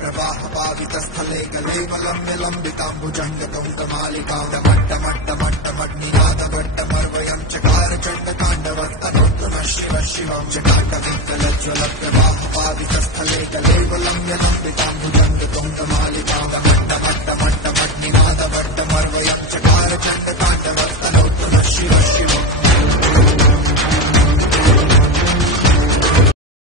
प्रवाह पावित स्थले कलेवलम्य लम्बिताम्बुजङ्गकौतमालिकां डमट्टमट्टमट्टमट्निनादभट्टमर्वयं चकार चण्डताण्डवस्तनोत्तमः शिवः शिवं चकाटविकलज्ज्वल प्रवाह पावित स्थले कलेवलम्य लम्बिताम्बुजङ्गकौतमालिकां डमट्टमट्टमट्टमट्निनादभट्टमर्वयं